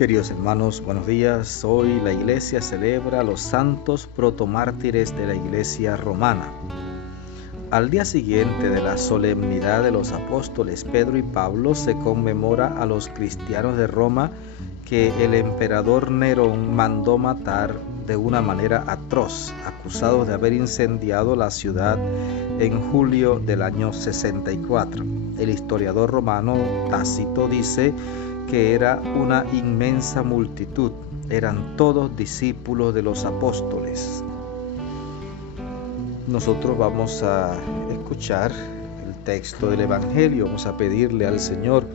Queridos hermanos, buenos días. Hoy la iglesia celebra a los santos protomártires de la iglesia romana. Al día siguiente de la solemnidad de los apóstoles Pedro y Pablo se conmemora a los cristianos de Roma que el emperador Nerón mandó matar de una manera atroz, acusados de haber incendiado la ciudad en julio del año 64. El historiador romano Tácito dice que era una inmensa multitud, eran todos discípulos de los apóstoles. Nosotros vamos a escuchar el texto del Evangelio, vamos a pedirle al Señor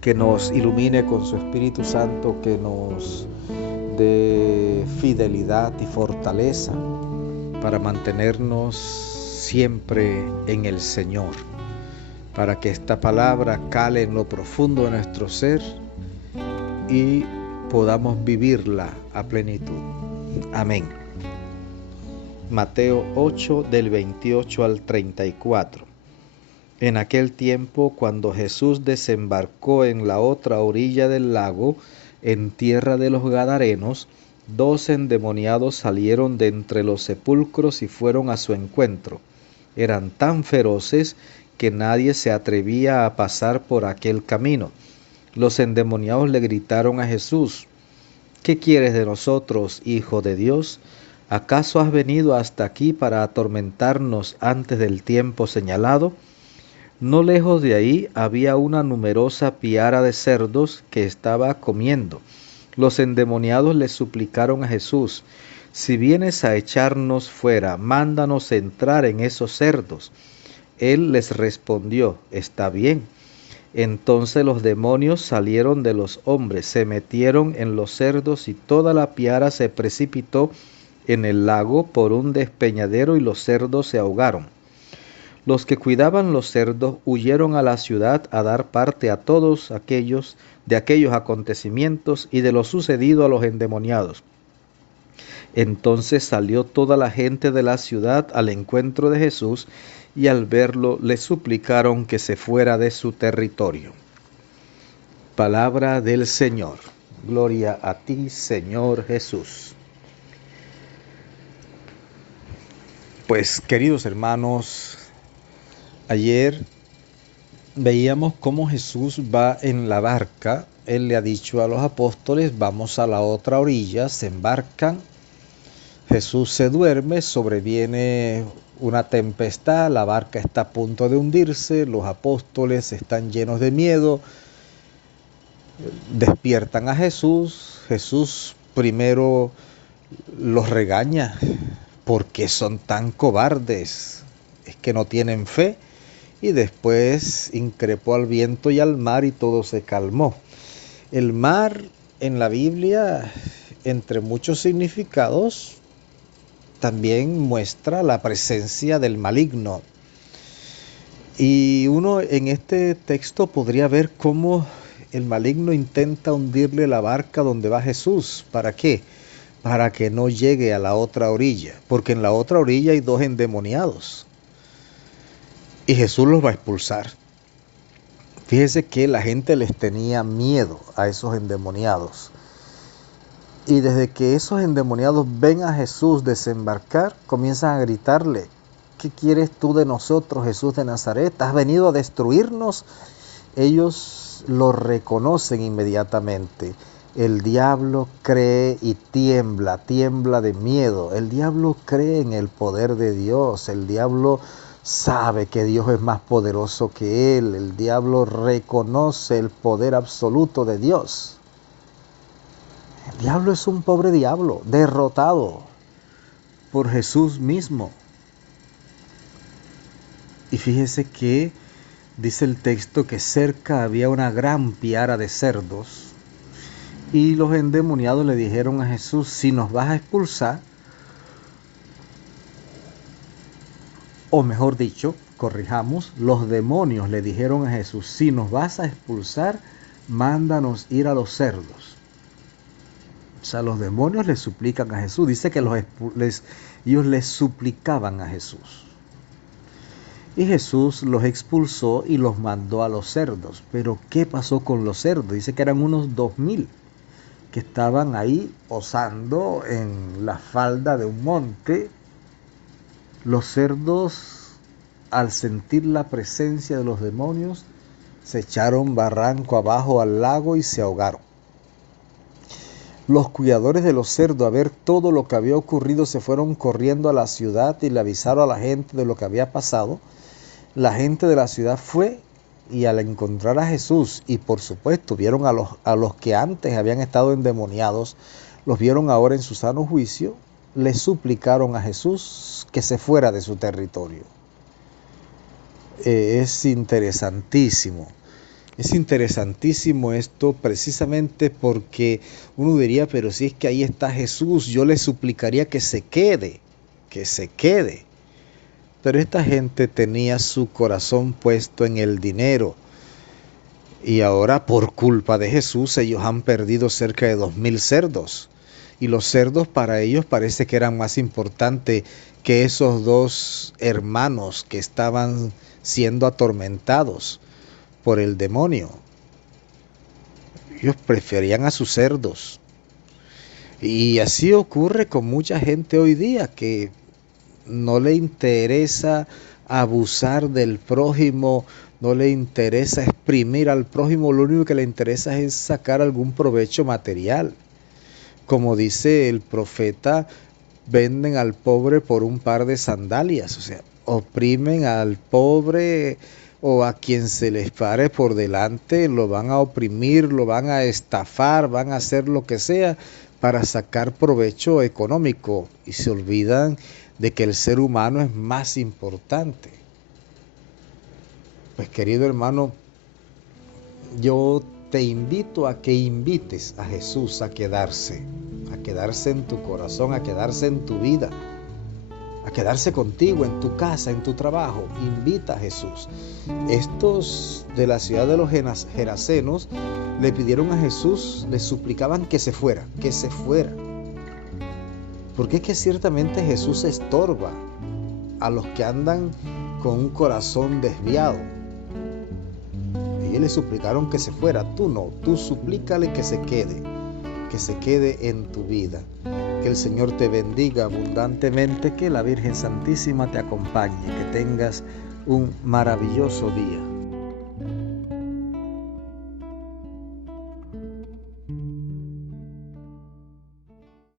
que nos ilumine con su Espíritu Santo, que nos dé fidelidad y fortaleza para mantenernos siempre en el Señor, para que esta palabra cale en lo profundo de nuestro ser y podamos vivirla a plenitud. Amén. Mateo 8 del 28 al 34. En aquel tiempo, cuando Jesús desembarcó en la otra orilla del lago, en tierra de los Gadarenos, 2 endemoniados salieron de entre los sepulcros y fueron a su encuentro. Eran tan feroces que nadie se atrevía a pasar por aquel camino. Los endemoniados le gritaron a Jesús: ¿Qué quieres de nosotros, Hijo de Dios? ¿Acaso has venido hasta aquí para atormentarnos antes del tiempo señalado? No lejos de ahí había una numerosa piara de cerdos que estaba comiendo. Los endemoniados le suplicaron a Jesús: si vienes a echarnos fuera, mándanos entrar en esos cerdos. Él les respondió: está bien. Entonces los demonios salieron de los hombres, se metieron en los cerdos y toda la piara se precipitó en el lago por un despeñadero y los cerdos se ahogaron. Los que cuidaban los cerdos huyeron a la ciudad a dar parte a todos aquellos acontecimientos y de lo sucedido a los endemoniados. Entonces salió toda la gente de la ciudad al encuentro de Jesús y al verlo le suplicaron que se fuera de su territorio. Palabra del Señor. Gloria a ti, Señor Jesús. Pues, queridos hermanos, ayer veíamos cómo Jesús va en la barca. Él le ha dicho a los apóstoles: vamos a la otra orilla, se embarcan. Jesús se duerme, sobreviene una tempestad, la barca está a punto de hundirse, los apóstoles están llenos de miedo, despiertan a Jesús. Jesús primero los regaña: ¿por qué son tan cobardes? Es que no tienen fe. Y después increpó al viento y al mar y todo se calmó. El mar en la Biblia, entre muchos significados, también muestra la presencia del maligno. Y uno en este texto podría ver cómo el maligno intenta hundirle la barca donde va Jesús. ¿Para qué? Para que no llegue a la otra orilla, porque en la otra orilla hay 2 endemoniados y Jesús los va a expulsar. Fíjese que la gente les tenía miedo a esos endemoniados. Y desde que esos endemoniados ven a Jesús desembarcar, comienzan a gritarle: ¿qué quieres tú de nosotros, Jesús de Nazaret? ¿Has venido a destruirnos? Ellos lo reconocen inmediatamente. El diablo cree y tiembla de miedo. El diablo cree en el poder de Dios. El diablo sabe que Dios es más poderoso que él. El diablo reconoce el poder absoluto de Dios. El diablo es un pobre diablo, derrotado por Jesús mismo. Y fíjese que dice el texto que cerca había una gran piara de cerdos. Y los endemoniados le dijeron a Jesús: si nos vas a expulsar, o mejor dicho, corrijamos, los demonios le dijeron a Jesús: si nos vas a expulsar, mándanos ir a los cerdos. O sea, los demonios le suplican a Jesús. Dice que ellos les suplicaban a Jesús. Y Jesús los expulsó y los mandó a los cerdos. Pero ¿qué pasó con los cerdos? Dice que eran unos 2000. que estaban ahí posando en la falda de un monte. Los cerdos, al sentir la presencia de los demonios, se echaron barranco abajo al lago y se ahogaron. Los cuidadores de los cerdos, a ver todo lo que había ocurrido, se fueron corriendo a la ciudad y le avisaron a la gente de lo que había pasado. La gente de la ciudad fue y al encontrar a Jesús, y por supuesto vieron a los que antes habían estado endemoniados, los vieron ahora en su sano juicio, le suplicaron a Jesús que se fuera de su territorio. Es interesantísimo esto, precisamente porque uno diría, pero si es que ahí está Jesús, yo le suplicaría que se quede. Pero esta gente tenía su corazón puesto en el dinero. Y ahora, por culpa de Jesús, ellos han perdido cerca de 2,000 cerdos. Y los cerdos para ellos parece que eran más importantes que esos dos hermanos que estaban siendo atormentados por el demonio. Ellos preferían a sus cerdos. Y así ocurre con mucha gente hoy día, que no le interesa abusar del prójimo, no le interesa exprimir al prójimo, lo único que le interesa es sacar algún provecho material. Como dice el profeta, venden al pobre por un par de sandalias, o sea, oprimen al pobre o a quien se les pare por delante, lo van a oprimir, lo van a estafar, van a hacer lo que sea para sacar provecho económico y se olvidan de que el ser humano es más importante. Pues querido hermano, yo te invito a que invites a Jesús a quedarse en tu corazón, a quedarse en tu vida, a quedarse contigo en tu casa, en tu trabajo. Invita a Jesús. Estos de la ciudad de los Gerasenos le pidieron a Jesús, le suplicaban que se fuera. Porque es que ciertamente Jesús estorba a los que andan con un corazón desviado. Ellos le suplicaron que se fuera, tú no, tú suplícale que se quede en tu vida. Que el Señor te bendiga abundantemente, que la Virgen Santísima te acompañe, que tengas un maravilloso día.